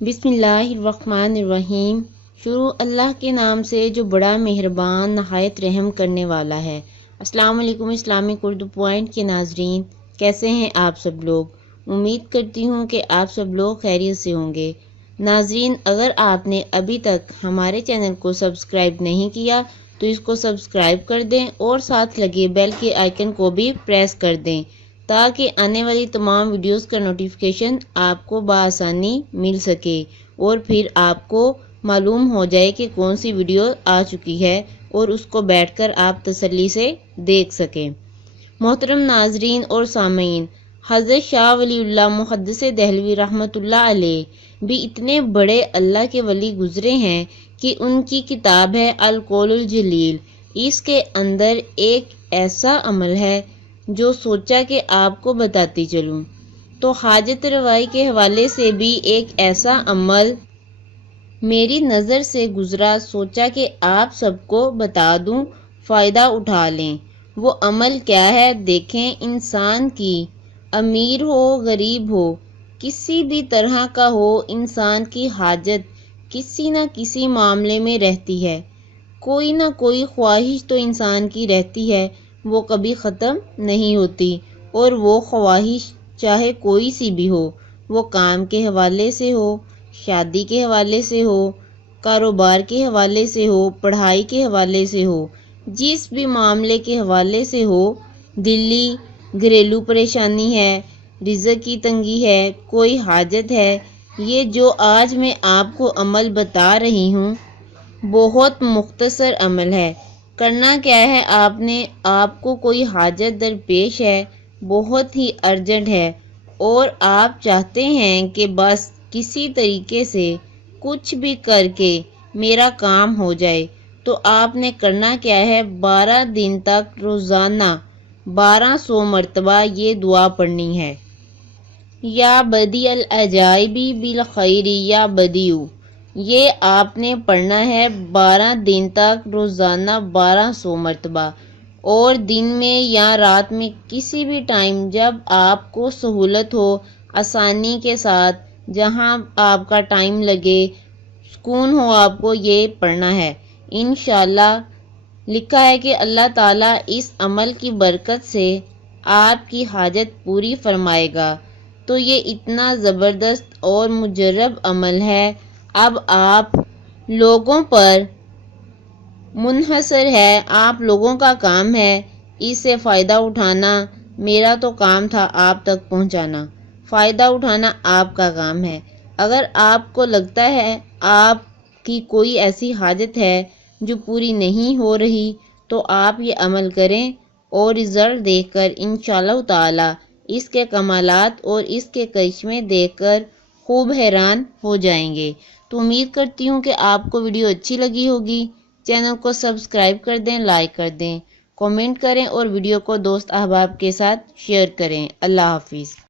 बिस्मिल्लाहिर्रहमानिर्रहीम। शुरू अल्लाह के नाम से जो बड़ा मेहरबान नहायत रहम करने वाला है। अस्सलाम वालेकुम इस्लामिक उर्दू पॉइंट के नाजरीन, कैसे हैं आप सब लोग? उम्मीद करती हूँ कि आप सब लोग खैरियत से होंगे। नाजरीन, अगर आपने अभी तक हमारे चैनल को सब्सक्राइब नहीं किया तो इसको सब्सक्राइब कर दें और साथ लगे बेल के आइकन को भी प्रेस कर दें ताकि आने वाली तमाम वीडियोस का नोटिफिकेशन आपको बआसानी मिल सके और फिर आपको मालूम हो जाए कि कौन सी वीडियो आ चुकी है और उसको बैठकर आप तसल्ली से देख सकें। मोहतरम नाजरीन और सामीन, हज़रत शाह वलीउल्लाह मुहद्दिस दहलवी रहमतुल्लाह अलैह भी इतने बड़े अल्लाह के वली गुजरे हैं कि उनकी किताब है अल कौलुल जलील। इसके अंदर एक ऐसा अमल है जो सोचा कि आपको बताती चलूं, तो हाजत रवाई के हवाले से भी एक ऐसा अमल मेरी नज़र से गुजरा, सोचा कि आप सबको बता दूं, फ़ायदा उठा लें। वो अमल क्या है देखें। इंसान की अमीर हो गरीब हो, किसी भी तरह का हो, इंसान की हाजत किसी न किसी मामले में रहती है। कोई ना कोई ख्वाहिश तो इंसान की रहती है, वो कभी ख़त्म नहीं होती। और वो ख्वाहिश चाहे कोई सी भी हो, वो काम के हवाले से हो, शादी के हवाले से हो, कारोबार के हवाले से हो, पढ़ाई के हवाले से हो, जिस भी मामले के हवाले से हो, दिल्ली घरेलू परेशानी है, रिज़्क़ की तंगी है, कोई हाजत है, ये जो आज मैं आपको अमल बता रही हूँ बहुत मुख्तसर अमल है। करना क्या है, आपको कोई हाजत दरपेश है, बहुत ही अर्जेंट है और आप चाहते हैं कि बस किसी तरीके से कुछ भी करके मेरा काम हो जाए, तो आपने करना क्या है, 12 दिन तक रोज़ाना 1200 मरतबा ये दुआ पढ़नी है। या बदी अल अजाइबी बिल खैरी या बदीउ, ये आपने पढ़ना है 12 दिन तक रोज़ाना 1200 मरतबा, और दिन में या रात में किसी भी टाइम जब आपको सहूलत हो, आसानी के साथ, जहां आपका टाइम लगे, सुकून हो, आपको ये पढ़ना है। इंशाअल्लाह लिखा है कि अल्लाह ताला इस अमल की बरकत से आपकी हाजत पूरी फरमाएगा। तो ये इतना ज़बरदस्त और मुजर्रब अमल है, अब आप लोगों पर मुनहसर है, आप लोगों का काम है इससे फ़ायदा उठाना। मेरा तो काम था आप तक पहुंचाना, फ़ायदा उठाना आपका काम है। अगर आपको लगता है आपकी कोई ऐसी हाजत है जो पूरी नहीं हो रही, तो आप ये अमल करें और रिज़ल्ट देखकर इंशाअल्लाह ताला इसके कमालात और इसके करिश्मे देखकर खूब हैरान हो जाएंगे। तो उम्मीद करती हूँ कि आपको वीडियो अच्छी लगी होगी। चैनल को सब्सक्राइब कर दें, लाइक कर दें, कमेंट करें और वीडियो को दोस्त अहबाब के साथ शेयर करें। अल्लाह हाफिज़।